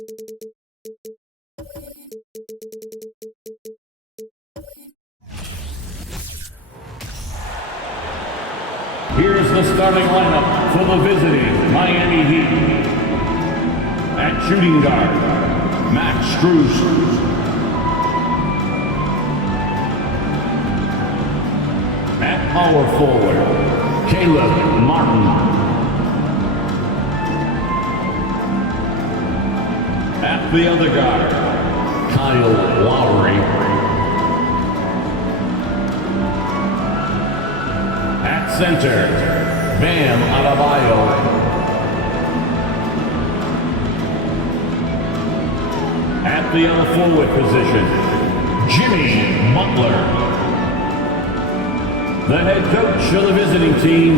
Here's the starting lineup for the visiting Miami Heat. At shooting guard, Max Strus. At power forward, Caleb Martin. At the other guard, Kyle Lowry. At center, Bam Adebayo. At the other forward position, Jimmy Butler. The head coach of the visiting team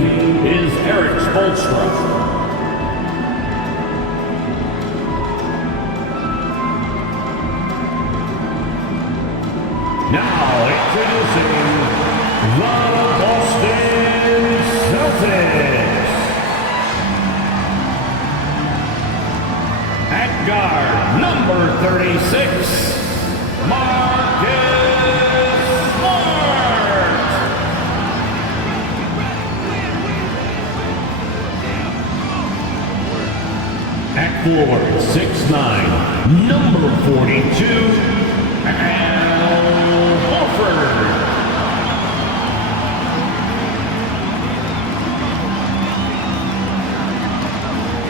is Eric Spoelstra. Now introducing the Boston Celtics. At guard, number 36, Marcus Smart. At forward, 6'9", number 42, Al Horford.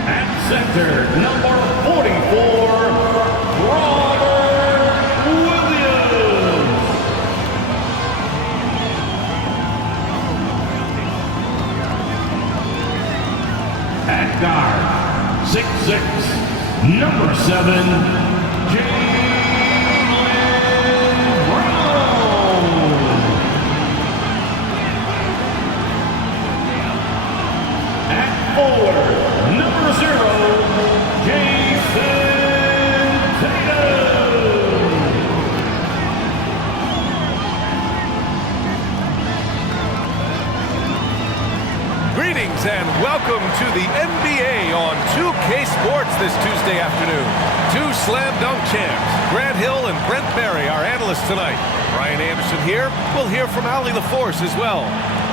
At center, number 44, Robert Williams. At guard, 6'6", number 7, Jaylen Brown. At forward, number 0, Jason Tatum. Greetings and welcome to the NBA on 2K Sports this Tuesday afternoon. Two slam dunk champs, Grant Hill and Brent Barry, our analysts tonight. Brian Anderson here. We'll hear from Allie LaForce as well.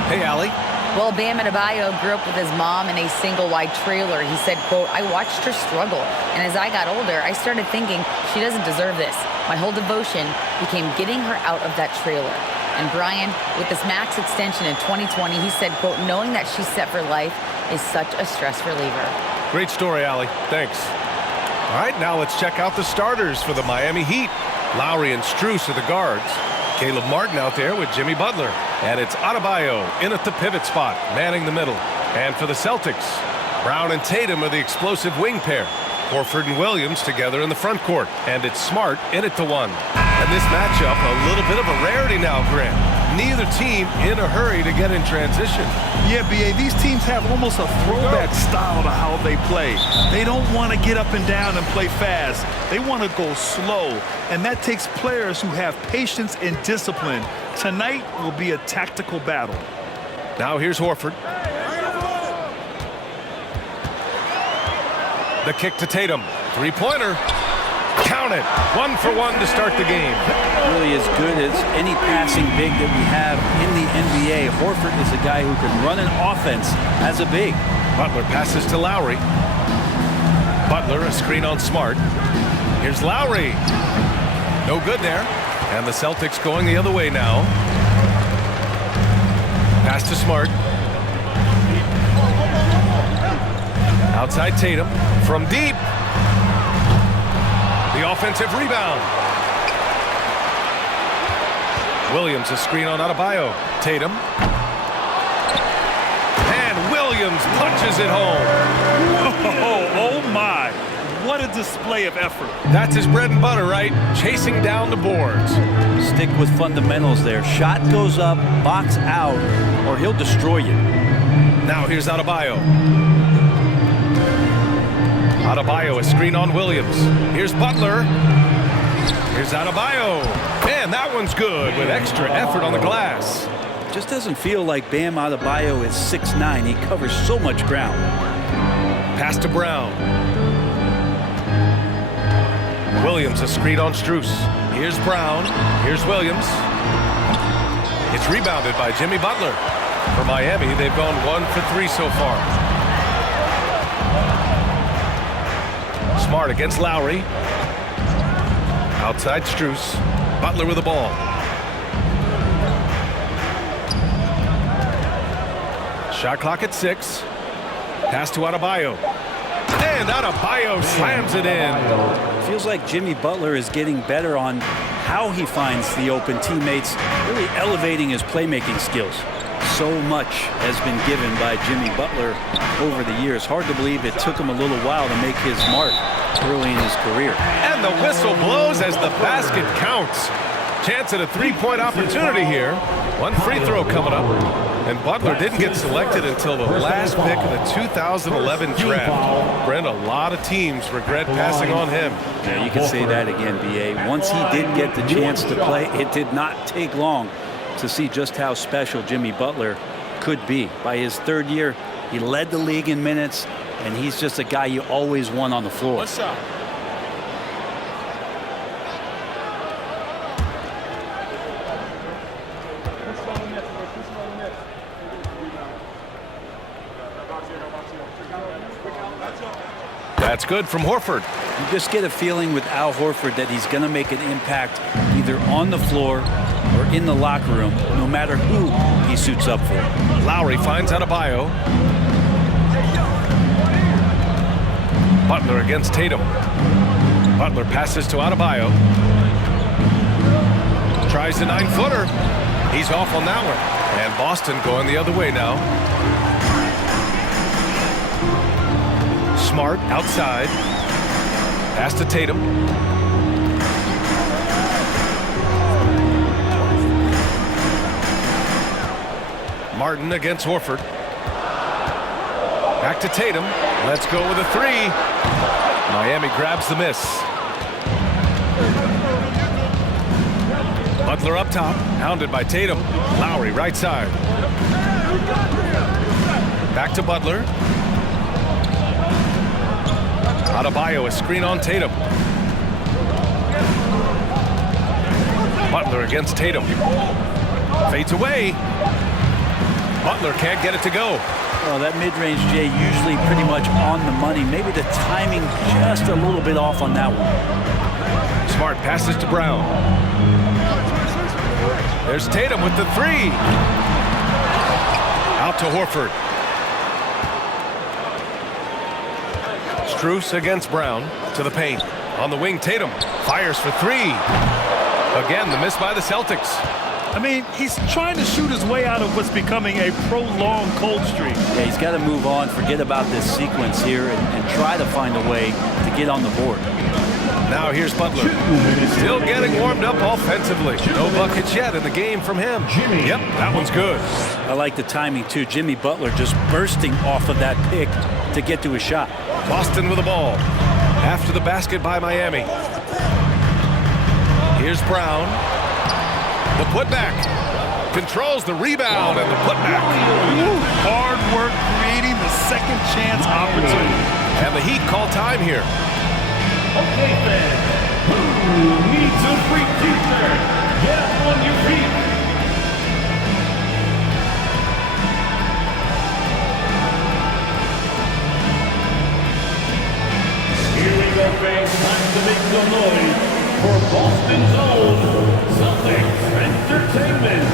Hey, Allie. Well, Bam Adebayo grew up with his mom in a single-wide trailer. He said, quote, "I watched her struggle, and as I got older, I started thinking she doesn't deserve this. My whole devotion became getting her out of that trailer." And Brian, with this max extension in 2020, he said, quote, "Knowing that she's set for life is such a stress reliever." Great story, Allie. Thanks. All right, now let's check out the starters for the Miami Heat. Lowry and Strus are the guards. Caleb Martin out there with Jimmy Butler. And it's Adebayo in at the pivot spot, manning the middle. And for the Celtics, Brown and Tatum are the explosive wing pair. Horford and Williams together in the front court. And it's Smart in at the 1. And this matchup, a little bit of a rarity now, Grant. Neither team in a hurry to get in transition. Yeah, B.A., these teams have almost a throwback style to how they play. They don't want to get up and down and play fast. They want to go slow, and that takes players who have patience and discipline. Tonight will be a tactical battle. Now here's Horford. The kick to Tatum. Three-pointer. Count it. 1 for 1 to start the game. Really as good as any passing big that we have in the NBA. Horford is a guy who can run an offense as a big. Butler passes to Lowry. Butler, a screen on Smart. Here's Lowry. No good there. And the Celtics going the other way now. Pass to Smart. Outside Tatum. From deep. The offensive rebound. Williams, a screen on Adebayo. Tatum. And Williams punches it home. Oh my. What a display of effort. That's his bread and butter, right? Chasing down the boards. Stick with fundamentals there. Shot goes up, box out, or he'll destroy you. Now here's Adebayo. Adebayo, a screen on Williams. Here's Butler. Here's Adebayo. And that one's good with extra effort on the glass. Just doesn't feel like Bam Adebayo is 6'9". He covers so much ground. Pass to Brown. Williams a screen on Strus. Here's Brown. Here's Williams. It's rebounded by Jimmy Butler. For Miami, they've gone 1 for 3 so far. Smart against Lowry. Outside Strus. Butler with the ball. Shot clock at 6. Pass to Adebayo. And Adebayo slams it in. Feels like Jimmy Butler is getting better on how he finds the open teammates, really elevating his playmaking skills. So much has been given by Jimmy Butler over the years. Hard to believe it took him a little while to make his mark early in his career. And the whistle blows as the basket counts. Chance at a three-point opportunity here. One free throw coming up. And Butler didn't get selected until the last pick of the 2011 draft. Brent, a lot of teams regret passing on him. Yeah, you can say that again, B.A. Once he did get the chance to play, it did not take long to see just how special Jimmy Butler could be. By his third year, he led the league in minutes, and he's just a guy you always want on the floor. What's up? That's good from Horford. You just get a feeling with Al Horford that he's going to make an impact either on the floor or in the locker room, no matter who he suits up for. Lowry finds Adebayo. Butler against Tatum. Butler passes to Adebayo. Tries the 9-footer. He's off on that one. And Boston going the other way now. Smart outside. Pass to Tatum. Martin against Horford. Back to Tatum. Let's go with a 3. Miami grabs the miss. Butler up top. Hounded by Tatum. Lowry right side. Back to Butler. Adebayo, a screen on Tatum. Butler against Tatum. Fades away. Butler can't get it to go. Well, that mid-range, Jay, usually pretty much on the money. Maybe the timing just a little bit off on that one. Smart passes to Brown. There's Tatum with the 3. Out to Horford. Strus against Brown to the paint. On the wing, Tatum fires for 3. Again, the miss by the Celtics. I mean, he's trying to shoot his way out of what's becoming a prolonged cold streak. Yeah, he's got to move on, forget about this sequence here, and try to find a way to get on the board. Now here's Butler. Still getting warmed up offensively. No buckets yet in the game from him. Yep, that one's good. I like the timing, too. Jimmy Butler just bursting off of that pick to get to his shot. Boston with the ball. After the basket by Miami. Here's Brown. The putback. Controls the rebound and the putback. Hard work creating the second chance opportunity. And the Heat call time here. Okay, fans, who needs a free t-shirt? Get up on your feet. Here we go, fans. Time to make some noise for Boston's own Celtics Entertainment.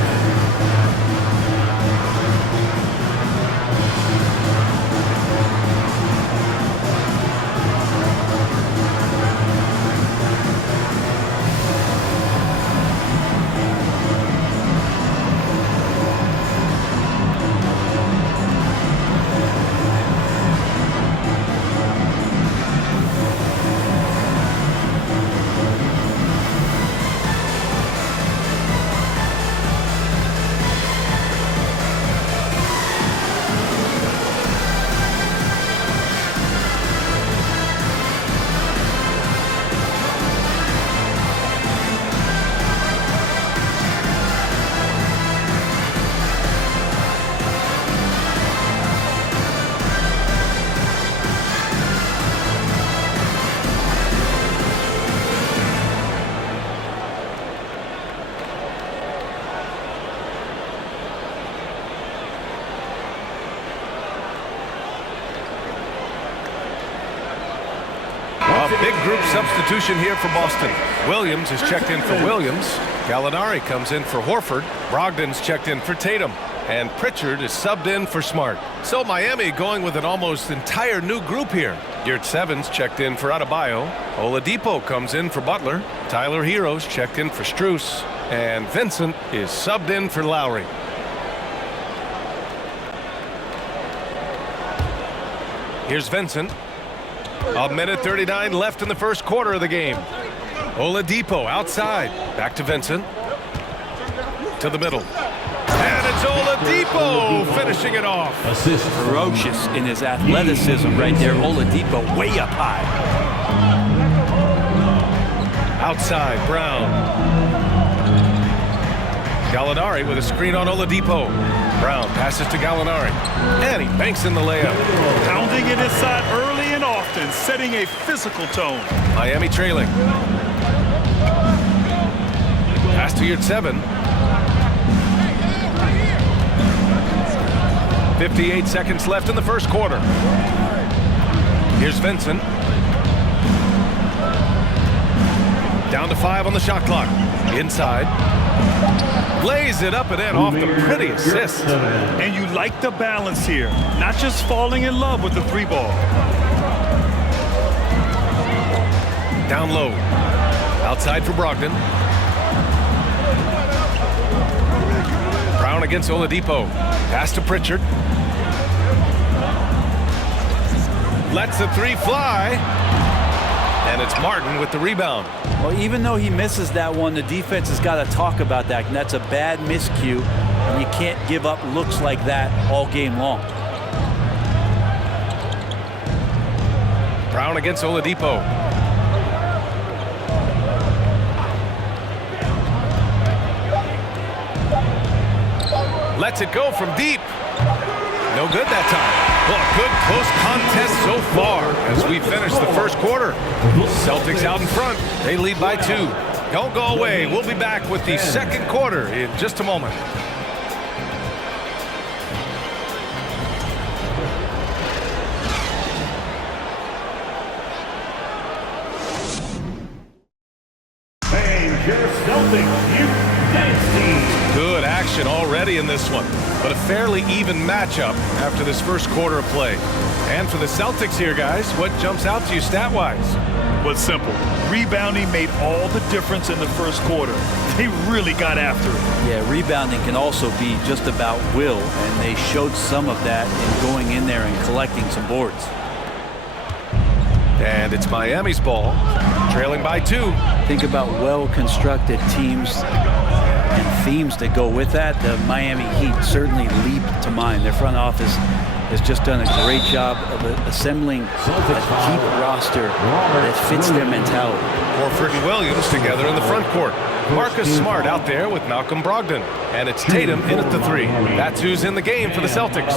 A big group substitution here for Boston. Williams is checked in for Williams. Gallinari comes in for Horford. Brogdon's checked in for Tatum. And Pritchard is subbed in for Smart. So Miami going with an almost entire new group here. Yurtsevens checked in for Adebayo. Oladipo comes in for Butler. Tyler Hero's checked in for Strus. And Vincent is subbed in for Lowry. Here's Vincent. A minute 39 left in the first quarter of the game. Oladipo outside. Back to Vincent. To the middle. And it's Oladipo finishing it off. Assist. Ferocious in his athleticism right there. Oladipo way up high. Outside, Brown. Gallinari with a screen on Oladipo. Brown passes to Gallinari. And he banks in the layup. Pounding it inside early and often, setting a physical tone. Miami trailing. Pass to Yurtseven. 58 seconds left in the first quarter. Here's Vincent. Down to 5 on the shot clock. Inside. Lays it up and in off the pretty assist. And you like the balance here. Not just falling in love with the three ball. Down low. Outside for Brogdon. Brown against Oladipo. Pass to Pritchard. Lets the three fly. And it's Martin with the rebound. Well, even though he misses that one, the defense has got to talk about that. And that's a bad miscue. And you can't give up looks like that all game long. Brown against Oladipo. Lets it go from deep. No good that time. Well, a good close contest so far as we finish the first quarter. Celtics out in front. They lead by 2. Don't go away. We'll be back with the second quarter in just a moment. And your Celtics, you dance team. Good action already in this one, but a fairly even matchup after this first quarter of play. And for the Celtics here, guys, what jumps out to you stat-wise? Well, it's simple. Rebounding made all the difference in the first quarter. They really got after it. Yeah, rebounding can also be just about will, and they showed some of that in going in there and collecting some boards. And it's Miami's ball, trailing by 2. Think about well-constructed teams and themes that go with that. The Miami Heat certainly leap to mind. Their front office has just done a great job of assembling a deep roster that fits their mentality. Horford and Williams together in the front court. Marcus Smart out there with Malcolm Brogdon. And it's Tatum in at the 3. That's who's in the game for the Celtics.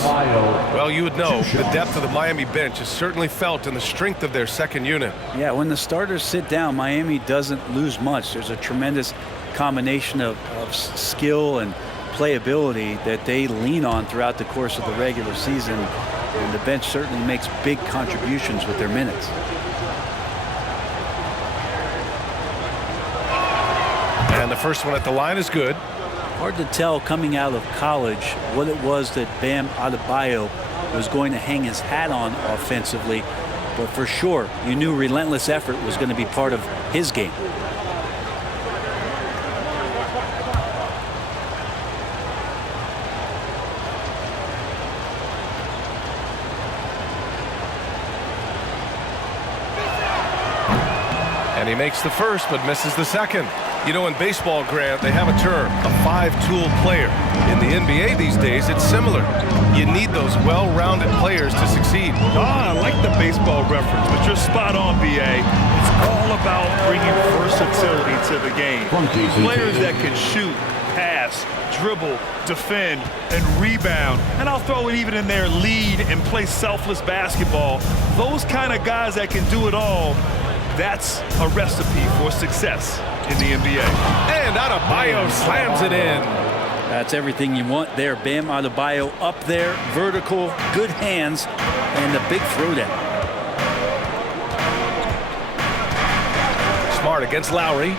Well, you would know the depth of the Miami bench is certainly felt in the strength of their second unit. Yeah, when the starters sit down, Miami doesn't lose much. There's a tremendous combination of skill and playability that they lean on throughout the course of the regular season. And the bench certainly makes big contributions with their minutes. And the first one at the line is good. Hard to tell coming out of college what it was that Bam Adebayo was going to hang his hat on offensively. But for sure, you knew relentless effort was going to be part of his game. And he makes the first, but misses the second. You know, in baseball, Grant, they have a term, a 5-tool player. In the NBA these days, it's similar. You need those well-rounded players to succeed. I like the baseball reference, but you're spot on, B.A. It's all about bringing versatility to the game. Players that can shoot, pass, dribble, defend, and rebound. And I'll throw it even in there, lead and play selfless basketball. Those kind of guys that can do it all, that's a recipe for success in the NBA. And Adebayo slams it in. That's everything you want there. Bam Adebayo up there, vertical, good hands, and the big throwdown. Smart against Lowry.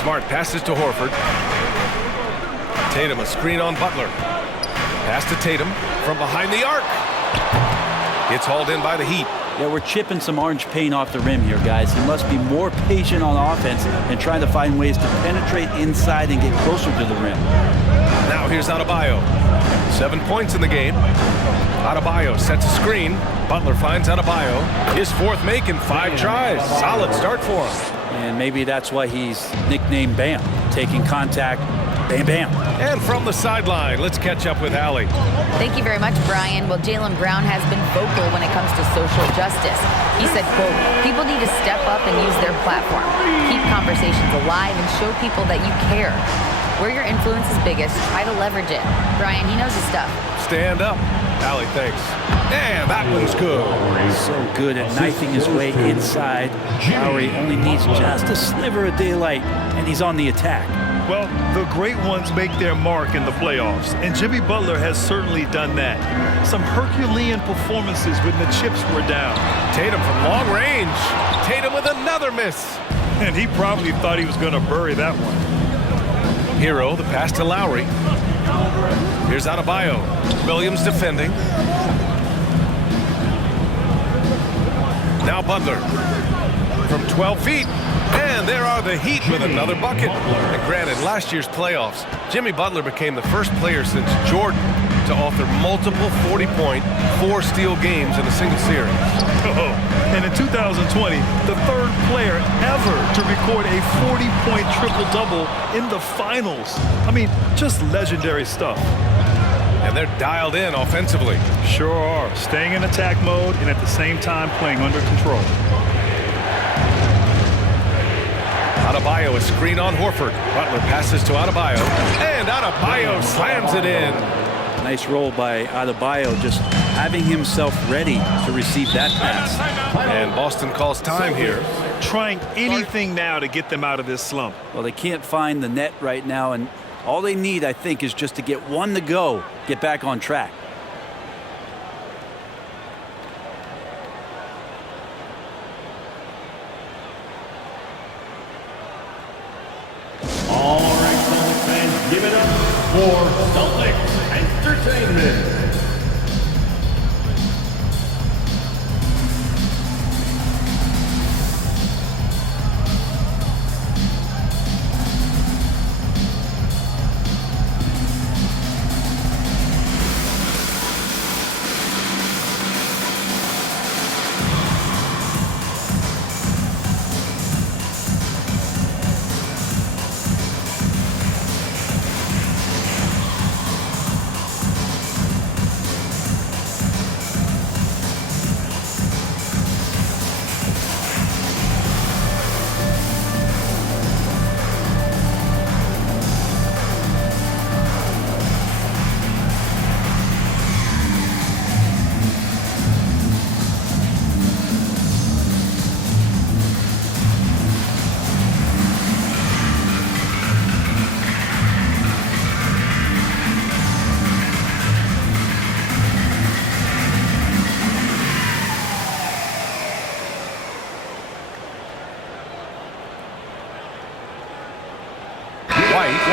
Smart passes to Horford. Tatum a screen on Butler. Pass to Tatum from behind the arc. It's hauled in by the Heat. Yeah, we're chipping some orange paint off the rim here, guys. He must be more patient on offense and trying to find ways to penetrate inside and get closer to the rim. Now here's Adebayo. 7 points in the game. Adebayo sets a screen. Butler finds Adebayo. His fourth make in 5 tries. Solid start for him. And maybe that's why he's nicknamed Bam. Taking contact, bam, bam. And from the sideline, let's catch up with Allie. Thank you very much, Brian. Well, Jaylen Brown has been vocal when it comes to social justice. He said, quote, people need to step up and use their platform. Keep conversations alive and show people that you care. Where your influence is biggest, try to leverage it. Brian, he knows his stuff. Stand up. Allie, thanks. And that one's good. So good at knifing his way inside. Lowry only needs just a sliver of daylight, and he's on the attack. Well, the great ones make their mark in the playoffs, and Jimmy Butler has certainly done that. Some Herculean performances when the chips were down. Tatum from long range. Tatum with another miss. And he probably thought he was going to bury that one. Hero, the pass to Lowry. Here's Adebayo. Williams defending. Now Butler from 12 feet. And there are the Heat with another bucket. And granted, last year's playoffs, Jimmy Butler became the first player since Jordan to author multiple 40-point, 4-steal games in a single series. And in 2020, the third player ever to record a 40-point triple-double in the finals. I mean, just legendary stuff. And they're dialed in offensively. Sure are. Staying in attack mode and at the same time playing under control. Adebayo, a screen on Horford. Butler passes to Adebayo. And Adebayo slams it in. Nice roll by Adebayo, just having himself ready to receive that pass. And Boston calls time here. Trying anything now to get them out of this slump. Well, they can't find the net right now, and all they need, I think, is just to get one to go, get back on track. All right, Celtics fans, give it up for Celtics Entertainment.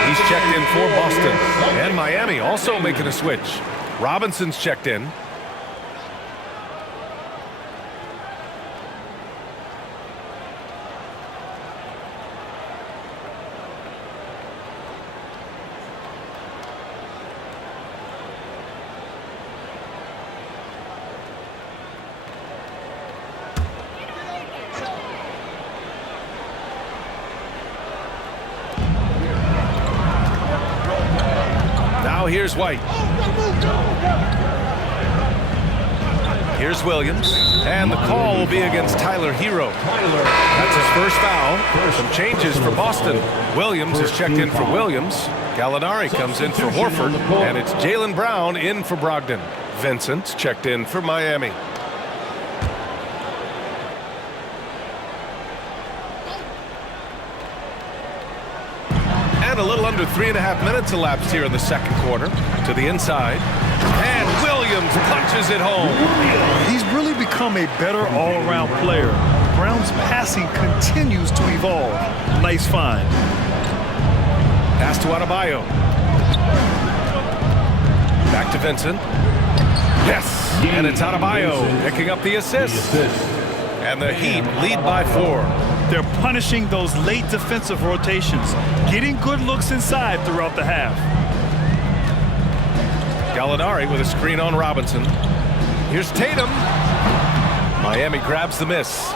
He's checked in for Boston. And Miami also making a switch. Robinson's checked in. Now here's White. Here's Williams. And the call will be against Tyler Hero. That's his first foul. Some changes for Boston. Williams is checked in for Williams. Gallinari comes in for Horford. And it's Jaylen Brown in for Brogdon. Vincent's checked in for Miami. And a little under 3.5 minutes elapsed here in the second quarter. To the inside. And Williams punches it home. He's really become a better all-around player. Brown's passing continues to evolve. Nice find. Pass to Adebayo. Back to Vincent. Yes, and it's Adebayo picking up the assist. And the Heat lead by 4. They're punishing those late defensive rotations, getting good looks inside throughout the half. Gallinari with a screen on Robinson. Here's Tatum. Miami grabs the miss.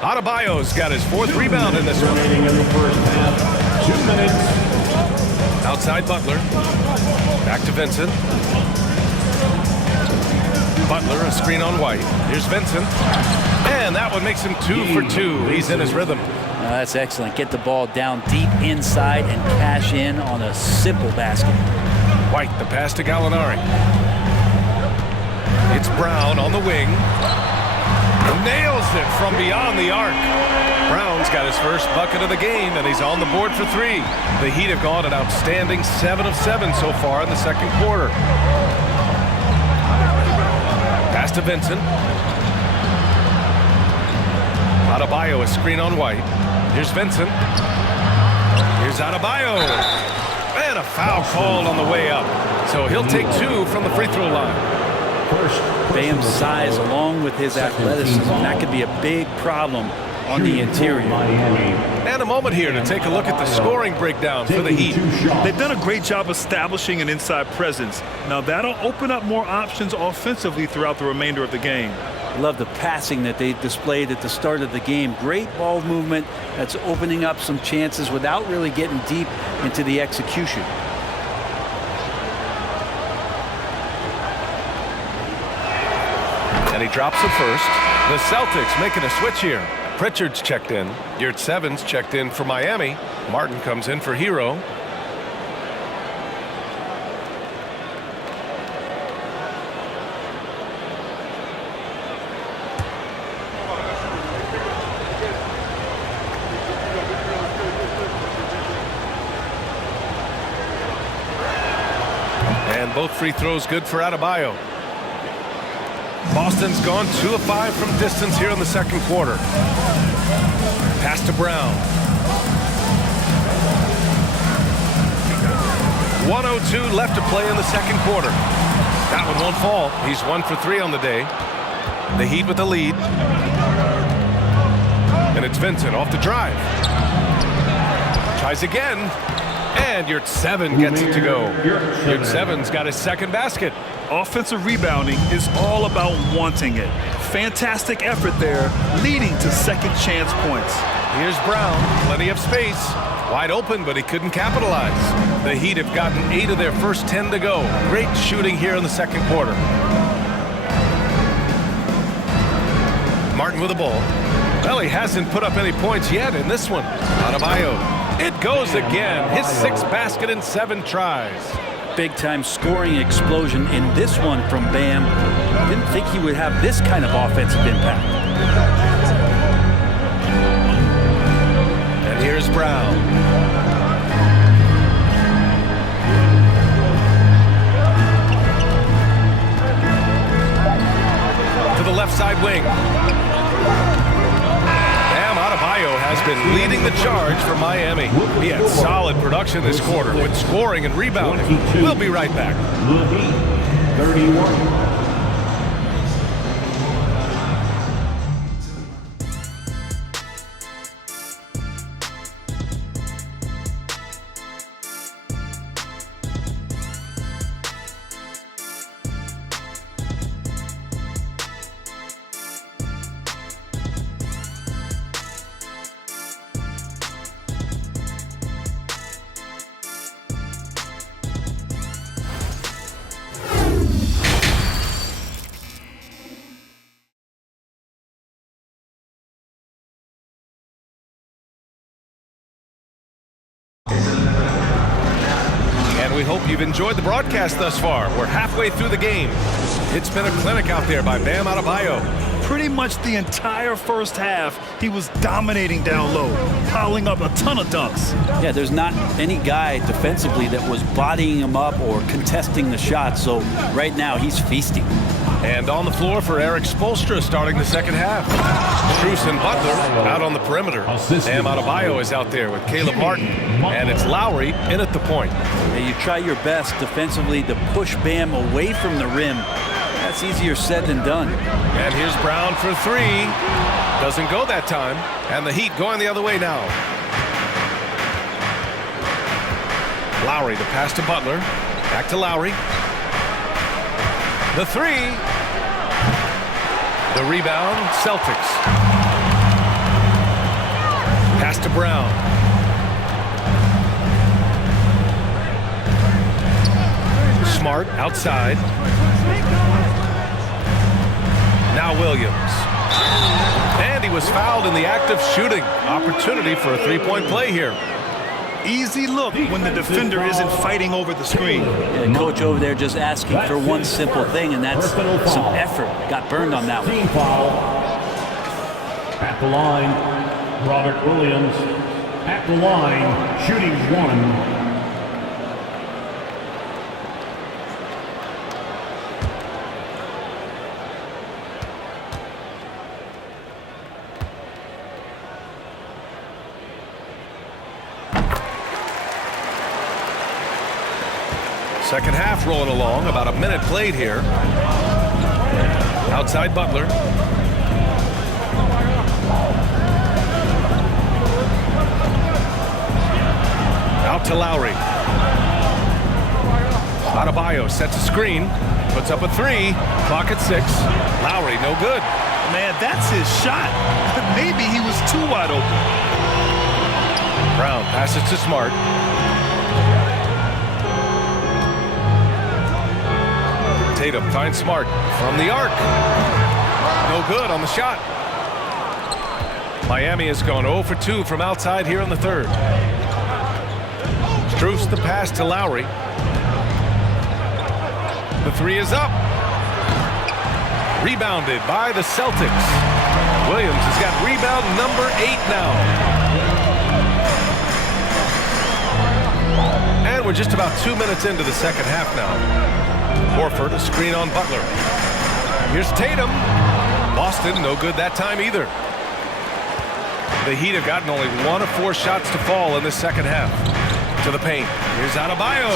Adebayo's got his 4th rebound in this one. Remaining in the first half. 2 minutes. Outside Butler. Back to Vincent. Butler, a screen on White. Here's Vincent. And that one makes him 2 for 2. He's in his rhythm. That's excellent. Get the ball down deep inside and cash in on a simple basket. White, the pass to Gallinari. It's Brown on the wing. Nails it from beyond the arc. Brown's got his first bucket of the game, and he's on the board for 3. The Heat have gone an outstanding 7 of 7 so far in the second quarter. Pass to Vincent. Adebayo, a screen on White. Here's Vincent. Here's Adebayo. And a foul called on the way up. So he'll take 2 from the free throw line. Bam's size along with his athleticism, that could be a big problem on the interior. And a moment here to take a look at the scoring breakdown for the Heat. They've done a great job establishing an inside presence. Now that'll open up more options offensively throughout the remainder of the game. I love the passing that they displayed at the start of the game. Great ball movement that's opening up some chances without really getting deep into the execution. And he drops the first. The Celtics making a switch here. Pritchard's checked in. Yurtseven's checked in for Miami. Martin comes in for Hero. And both free throws good for Adebayo. Boston's gone 2 of 5 from distance here in the second quarter. Pass to Brown. 1:02 left to play in the second quarter. That one won't fall. He's 1 for 3 on the day. The Heat with the lead. And it's Vincent off the drive. Tries again. And Yurtseven gets it to go. Yurtseven's got his second basket. Offensive rebounding is all about wanting it. Fantastic effort there, leading to second chance points. Here's Brown, plenty of space. Wide open, but he couldn't capitalize. The Heat have gotten 8 of their first 10 to go. Great shooting here in the second quarter. Martin with the ball. Well, he hasn't put up any points yet in this one. Adebayo. It goes again. His 6th basket in 7 tries. Big-time scoring explosion in this one from Bam. Didn't think he would have this kind of offensive impact. And here's Brown. To the left side wing. Adebayo has been leading the charge for Miami. He had solid production this quarter with scoring and rebounding. We'll be right back. The Heat, 31. And we hope you've enjoyed the broadcast thus far. We're halfway through the game. It's been a clinic out there by Bam Adebayo. Pretty much the entire first half, he was dominating down low, piling up a ton of dunks. Yeah, there's not any guy defensively that was bodying him up or contesting the shot, so right now he's feasting. And on the floor for Eric Spoelstra starting the second half. Strus and Butler out on the perimeter. Bam Adebayo is out there with Caleb Martin. And it's Lowry in at the point. And you try your best defensively to push Bam away from the rim. That's easier said than done. And here's Brown for three. Doesn't go that time. And the Heat going the other way now. Lowry, the pass to Butler. Back to Lowry. The three. The rebound, Celtics. Pass to Brown. Smart outside. Now Williams. And he was fouled in the act of shooting. Opportunity for a three-point play here. Easy look when the defender isn't fighting over the screen. And coach over there just asking for one simple thing, and that's some effort. Got burned on that one. Team foul. At the line, Robert Williams. At the line, shooting one. Second half rolling along, about a minute played here. Outside Butler. Out to Lowry. Adebayo sets a screen, puts up a three, clock at 6. Lowry, no good. Man, that's his shot. Maybe he was too wide open. Brown passes to Smart. Tatum finds Smart from the arc. No good on the shot. Miami has gone 0 for 2 from outside here in the third. Strus the pass to Lowry. The three is up. Rebounded by the Celtics. Williams has got rebound number 8 now. And we're just about 2 minutes into the second half now. Horford, a screen on Butler. Here's Tatum. Boston, no good that time either. The Heat have gotten only 1 of 4 shots to fall in this second half. To the paint. Here's Adebayo.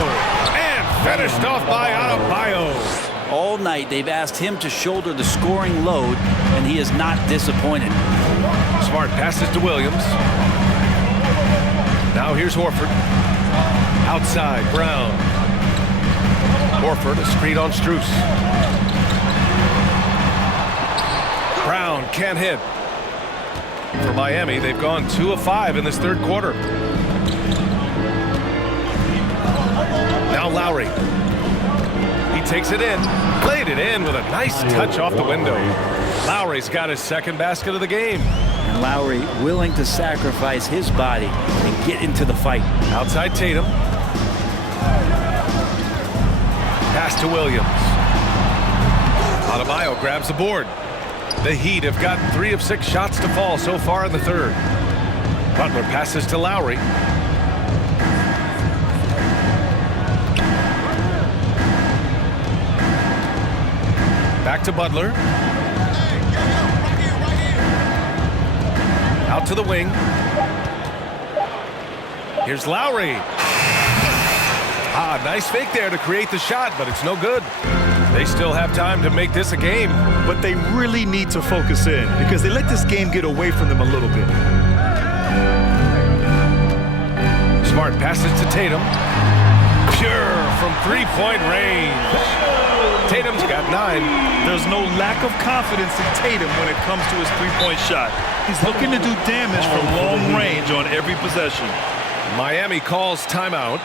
And finished off by Adebayo. All night they've asked him to shoulder the scoring load, and he is not disappointed. Smart passes to Williams. Now here's Horford. Outside, Brown. Horford, a screen on Strus. Brown can't hit. For Miami, they've gone 2 of 5 in this third quarter. Now Lowry. He takes it in. Played it in with a nice touch off the window. Lowry's got his second basket of the game. And Lowry willing to sacrifice his body and get into the fight. Outside Tatum. Pass to Williams. Adebayo grabs the board. The Heat have gotten 3 of 6 shots to fall so far in the third. Butler passes to Lowry. Back to Butler. Out to the wing. Here's Lowry. Nice fake there to create the shot, but it's no good. They still have time to make this a game. But they really need to focus in because they let this game get away from them a little bit. Smart passes to Tatum. Pure from three-point range. Tatum's got 9. There's no lack of confidence in Tatum when it comes to his three-point shot. He's looking to do damage from long range on every possession. Miami calls timeout.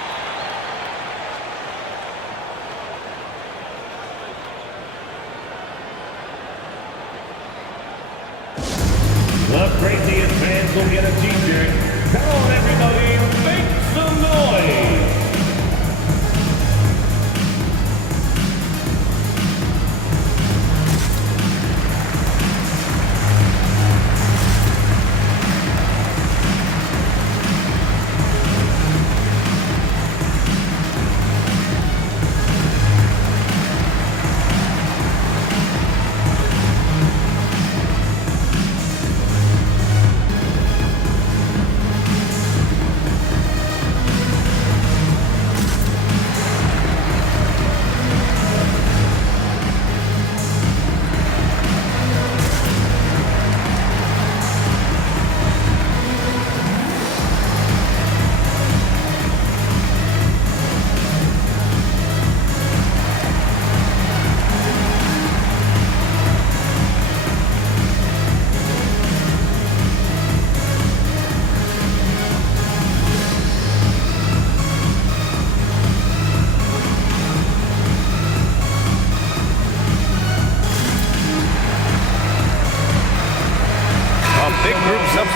The craziest fans will get a t-shirt. Come on, everybody, make some noise.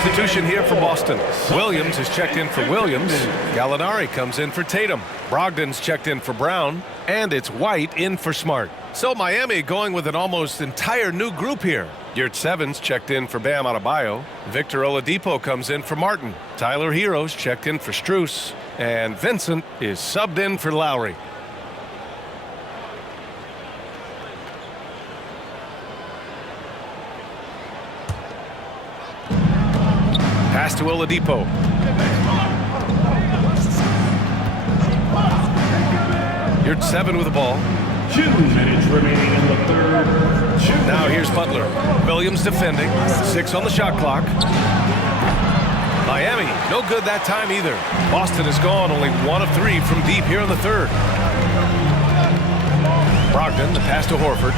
substitution here for Boston. Williams is checked in for Williams. Gallinari comes in for Tatum. Brogdon's checked in for Brown. And it's White in for Smart. So Miami going with an almost entire new group here. Yurtseven's checked in for Bam Adebayo. Victor Oladipo comes in for Martin. Tyler Hero's checked in for Strus. And Vincent is subbed in for Lowry. Pass to Oladipo. Yurtseven with the ball. 2 minutes remaining in the third. Now here's Butler. Williams defending. 6 on the shot clock. Miami, no good that time either. Boston has gone only 1 of 3 from deep here in the third. Brogdon, the pass to Horford.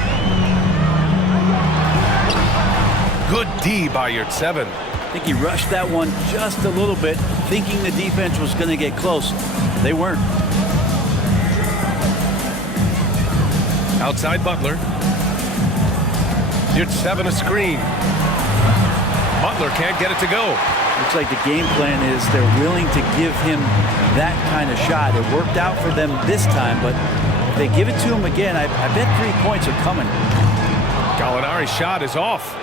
Good D by Yurtseven. I think he rushed that one just a little bit, thinking the defense was going to get close. They weren't. Outside Butler. Yurtseven a screen. Butler can't get it to go. Looks like the game plan is they're willing to give him that kind of shot. It worked out for them this time, but if they give it to him again, I bet 3 points are coming. Gallinari's shot is off.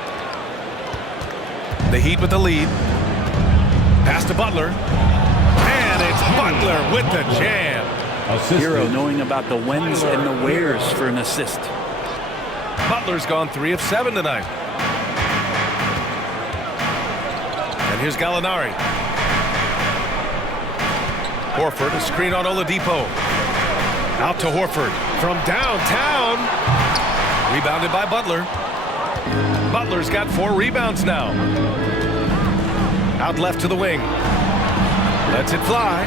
The Heat with the lead. Pass to Butler. And it's Butler with the jam. Hero knowing about the whens and the wheres for an assist. Butler's gone 3 of 7 tonight. And here's Gallinari. Horford, a screen on Oladipo. Out to Horford from downtown. Rebounded by Butler. Butler's got 4 rebounds now. Out left to the wing. Lets it fly.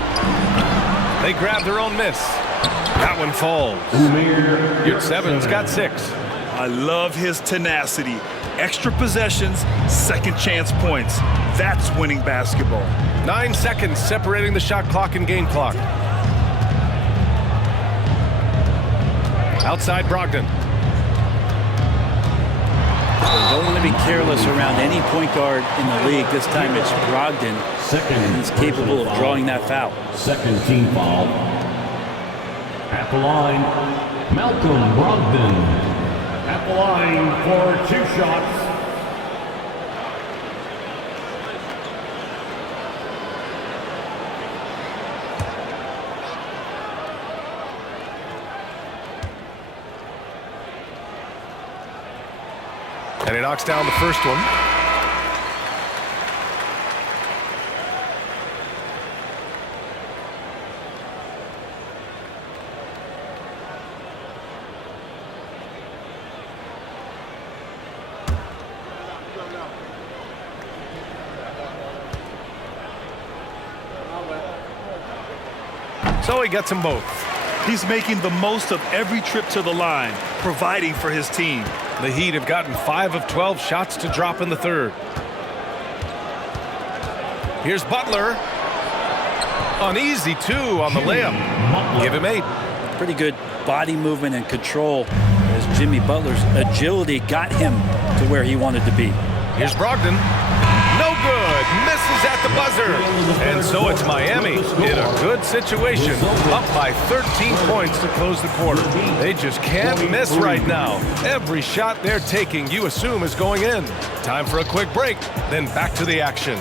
They grab their own miss. That one falls. Yurtseven's got 6. I love his tenacity. Extra possessions, second chance points. That's winning basketball. 9 seconds separating the shot clock and game clock. Outside Brogdon. Don't want to be careless around any point guard in the league. This time it's Brogdon. He's capable of drawing that foul. Second team foul. At the line, Malcolm Brogdon. At the line for 2 shots. And he knocks down the first one. So he gets them both. He's making the most of every trip to the line, providing for his team. The Heat have gotten 5 of 12 shots to drop in the third. Here's Butler. Uneasy, 2 on the layup. Give him 8. Pretty good body movement and control as Jimmy Butler's agility got him to where he wanted to be. Here's Brogdon. No good. Misses at the buzzer. And so it's Miami in a good situation. Up by 13 points to close the quarter. They just can't miss right now. Every shot they're taking, you assume, is going in. Time for a quick break, then back to the action.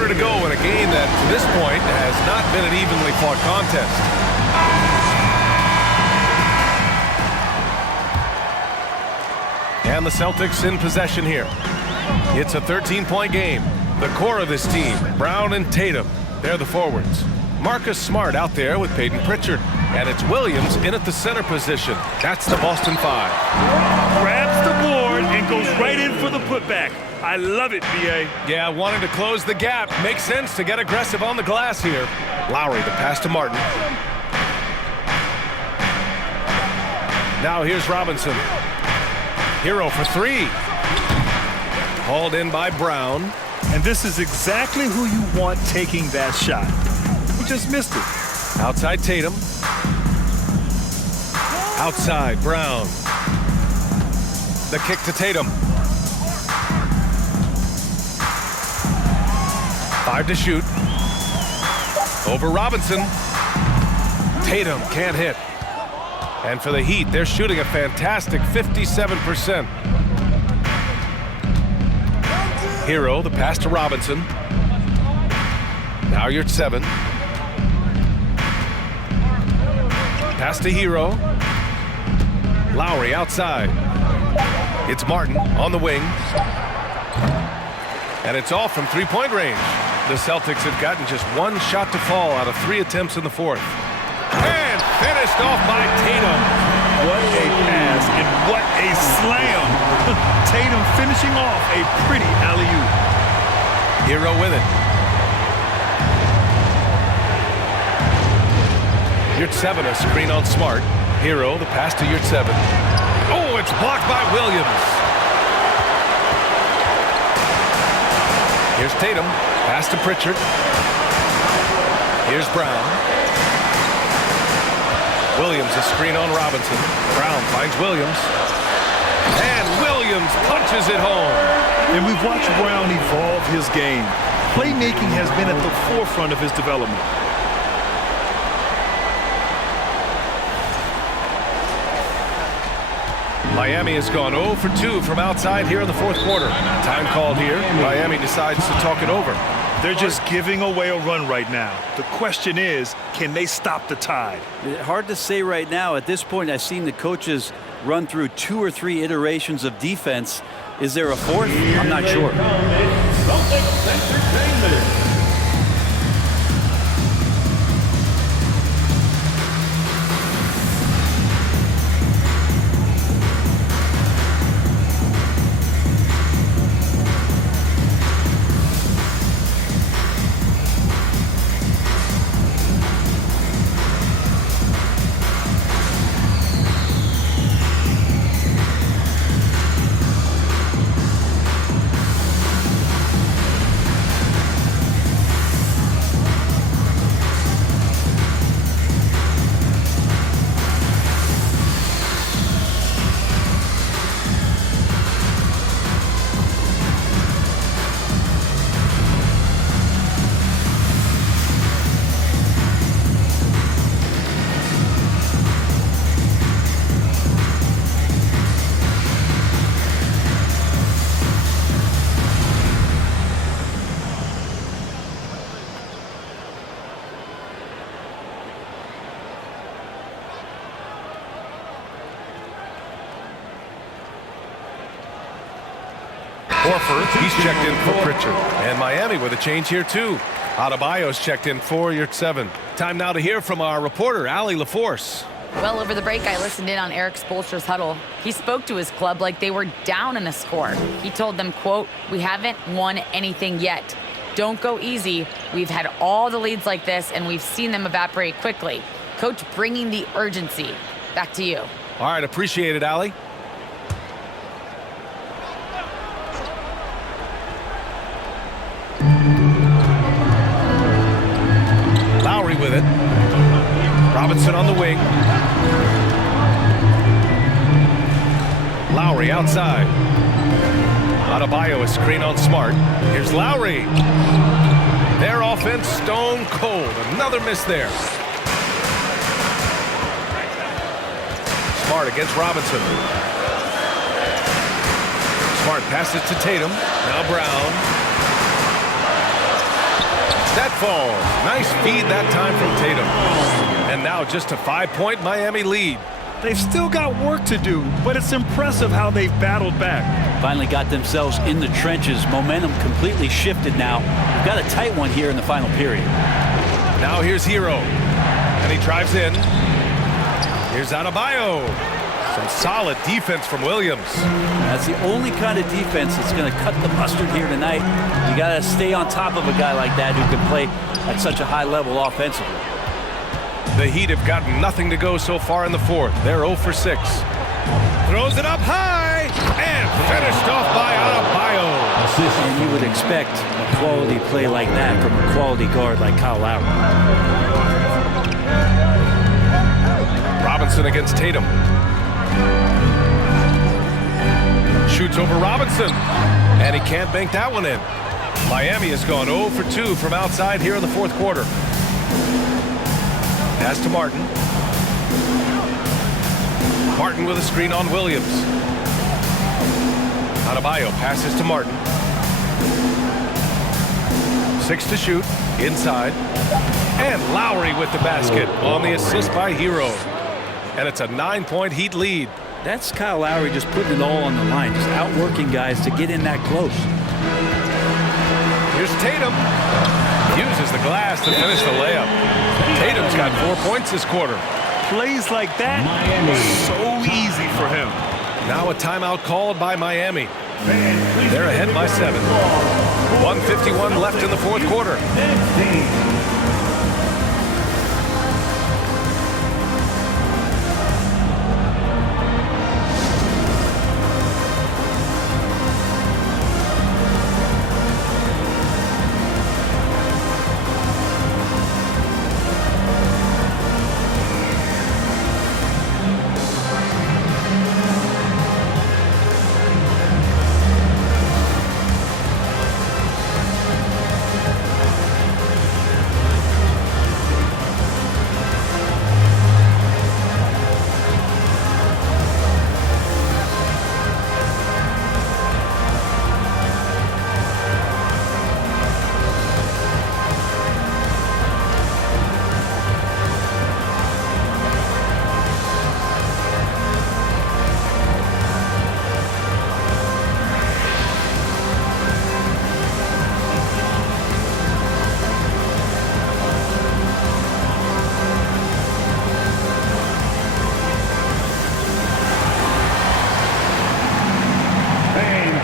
To go in a game that, to this point, has not been an evenly fought contest. And the Celtics in possession here. It's a 13-point game. The core of this team, Brown and Tatum, they're the forwards. Marcus Smart out there with Peyton Pritchard. And it's Williams in at the center position. That's the Boston 5. Grabs the board and goes right in for the putback. I love it, B.A. Yeah, wanting to close the gap. Makes sense to get aggressive on the glass here. Lowry, the pass to Martin. Now here's Robinson. Hero for 3. Hauled in by Brown. And this is exactly who you want taking that shot. He just missed it. Outside Tatum. Outside Brown. The kick to Tatum. 5 to shoot. Over Robinson. Tatum can't hit. And for the Heat, they're shooting a fantastic 57%. Hero, the pass to Robinson. Now you're at 7. Pass to Hero. Lowry outside. It's Martin on the wing. And it's all from three-point range. The Celtics have gotten just one shot to fall out of 3 attempts in the fourth. And finished off by Tatum. What a pass and what a slam. Tatum finishing off a pretty alley-oop. Hero with it. Yurt 7, a screen on Smart. Hero, the pass to Yurt 7. Oh, it's blocked by Williams. Here's Tatum. Pass to Pritchard. Here's Brown. Williams, a screen on Robinson. Brown finds Williams. And Williams punches it home. And we've watched Brown evolve his game. Playmaking has been at the forefront of his development. Miami has gone 0 for 2 from outside here in the fourth quarter. Time called here. Miami decides to talk it over. They're just giving away a run right now. The question is, can they stop the tide? Hard to say right now. At this point, I've seen the coaches run through 2 or 3 iterations of defense. Is there a fourth? I'm not sure. Celtics Entertainment. Horford, he's checked in for Pritchard. And Miami with a change here, too. Adebayo's checked in for Yurt 7. Time now to hear from our reporter, Allie LaForce. Well, over the break, I listened in on Eric Spoelstra's huddle. He spoke to his club like they were down in a score. He told them, quote, "We haven't won anything yet. Don't go easy. We've had all the leads like this, and we've seen them evaporate quickly." Coach bringing the urgency. Back to you. All right, appreciate it, Allie. Lowry with it. Robinson on the wing. Lowry outside. Adebayo, a screen on Smart. Here's Lowry. Their offense stone cold. Another miss there. Smart against Robinson. Smart passes to Tatum. Now Brown. That falls. Nice feed that time from Tatum. And now just a 5-point Miami lead. They've still got work to do, but it's impressive how they've battled back. Finally got themselves in the trenches. Momentum completely shifted now. We've got a tight one here in the final period. Now here's Hero. And he drives in. Here's Adebayo. Some solid defense from Williams. That's the only kind of defense that's going to cut the mustard here tonight. You got to stay on top of a guy like that who can play at such a high level offensively. The Heat have gotten nothing to go so far in the fourth. They're 0 for 6. Throws it up high and finished off by Adebayo. And you would expect a quality play like that from a quality guard like Kyle Lowry. Robinson against Tatum. Shoots over Robinson, and he can't bank that one in. Miami has gone 0 for 2 from outside here in the fourth quarter. Pass to Martin. Martin with a screen on Williams. Adebayo passes to Martin. 6 to shoot, inside. And Lowry with the basket on the assist by Hero. And it's a 9-point Heat lead. That's Kyle Lowry just putting it all on the line, just outworking guys to get in that close. Here's Tatum. Uses the glass to finish the layup. Tatum's got 4 points this quarter. Plays like that, so easy for him. Now a timeout called by Miami. They're ahead by 7. 1:51 left in the fourth quarter.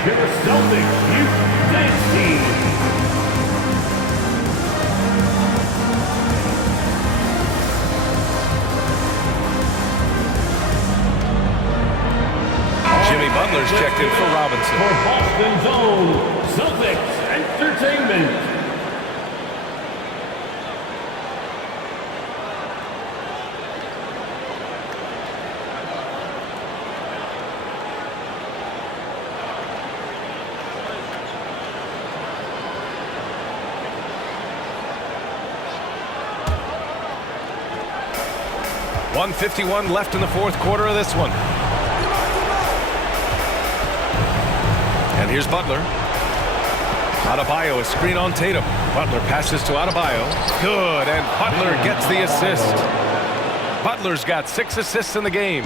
Your Celtics Youth Dance Team. Jimmy Butler's checked in for Robinson. For Boston's own Celtics Entertainment. .151 left in the fourth quarter of this one. And here's Butler. Adebayo, a screen on Tatum. Butler passes to Adebayo. Good, and Butler gets the assist. Butler's got 6 assists in the game.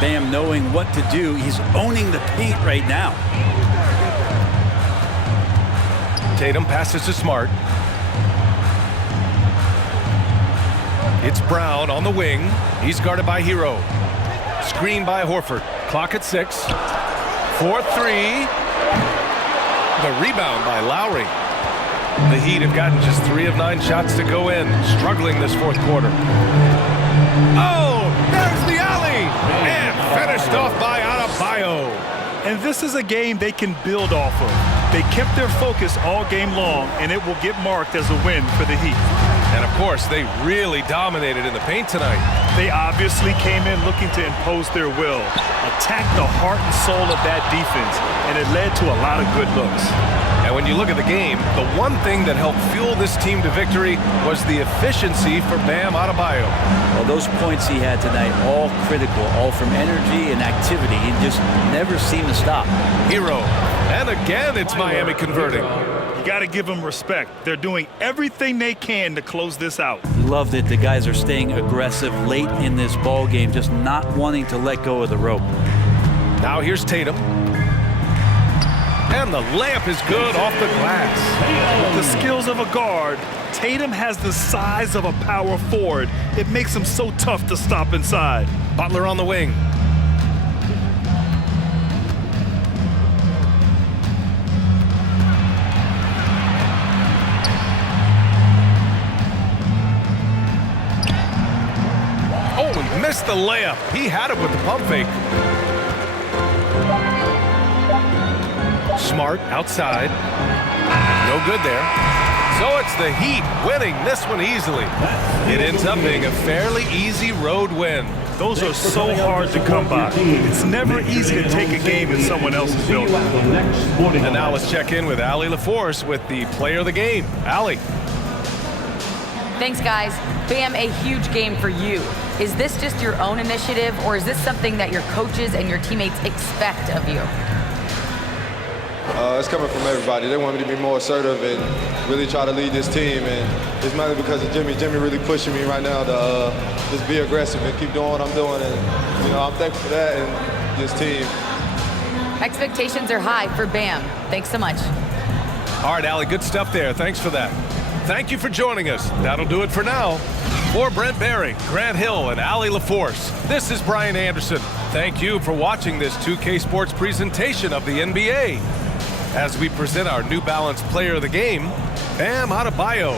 Bam knowing what to do. He's owning the paint right now. Tatum passes to Smart. It's Brown on the wing. He's guarded by Hero. Screen by Horford. Clock at 6. 4-3. The rebound by Lowry. The Heat have gotten just 3 of 9 shots to go in. Struggling this fourth quarter. Oh, there's the alley. And finished off by Adebayo. And this is a game they can build off of. They kept their focus all game long, and it will get marked as a win for the Heat. And, of course, they really dominated in the paint tonight. They obviously came in looking to impose their will, attack the heart and soul of that defense, and it led to a lot of good looks. And when you look at the game, the one thing that helped fuel this team to victory was the efficiency for Bam Adebayo. Well, those points he had tonight, all critical, all from energy and activity. He just never seemed to stop. Hero. And again, it's Miami converting. You got to give them respect. They're doing everything they can to close this out. Love that the guys are staying aggressive late in this ball game, just not wanting to let go of the rope. Now here's Tatum. And the layup is good off the glass. With the skills of a guard, Tatum has the size of a power forward. It makes him so tough to stop inside. Butler on the wing. Oh, he missed the layup. He had it with the pump fake. Smart outside. No good there. So it's the Heat winning this one easily. It ends up being a fairly easy road win. Those are so hard to come by. It's never easy to take a game in someone else's building. And now let's check in with Allie LaForce with the player of the game. Allie. Thanks, guys. Bam, a huge game for you. Is this just your own initiative, or is this something that your coaches and your teammates expect of you? It's coming from everybody. They want me to be more assertive and really try to lead this team. And it's mainly because of Jimmy. Jimmy really pushing me right now to just be aggressive and keep doing what I'm doing. And, you know, I'm thankful for that and this team. Expectations are high for Bam. Thanks so much. All right, Allie, good stuff there. Thanks for that. Thank you for joining us. That'll do it for now. For Brent Barry, Grant Hill, and Allie LaForce, this is Brian Anderson. Thank you for watching this 2K Sports presentation of the NBA. As we present our New Balance Player of the Game, Bam Adebayo.